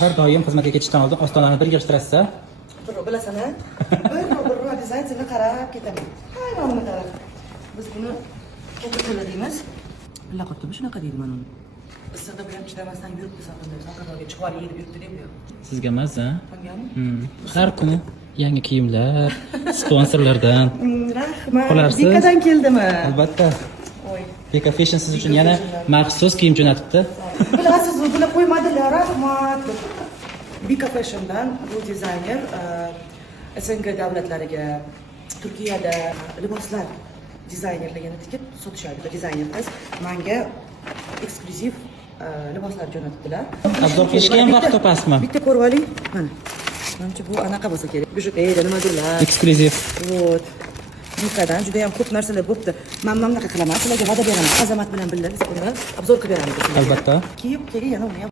Har doim xizmatga ketishdan oldin ostonani bir yig'ishtirasiz. Bilasana, bir dizayn seni qarab ketaman. Hayronimni qarab. Biz buni qo'lga deymiz. Billa qotdimi shunaqa deydi mana uni. Issiqda bilan ishlamasdan yuribdi saqadoga chiqib yeyib yuribdi deb yo'q. Sizga emas, a? Mangami? Har kuni yangi kiyimlar, sponsorlardan. Rahmat. Qolarsiz. Bekadan keldimi? Albatta. Oy. Beka Fashion siz uchun yana maxsus kiyim jo'natibdi. Bilasiz, bilib qo'ymadilar, rahmat. Bika Fashion'dan bu dizayner SNG davlatlariga, Turkiyada liboslar dizaynerligini tikib sotishadi. Dizayner qiz menga eksklyuziv liboslar jo'natibdilar. Azdor qilishga ham vaqt topasizmi? Bitta ko'rib oling. Mana. Menimcha bu anaqa bo'lsa kerak. Bijuteri nimadirlar. Eksklyuziv. Вот. Bikadan juda ham ko'p narsalar bo'pti. Men bunaqa qilaman, sizlarga va'da beraman. Azamat bilan birga biz buni obzor qilib beramiz. Albatta. Kiyib keling, yana uni ham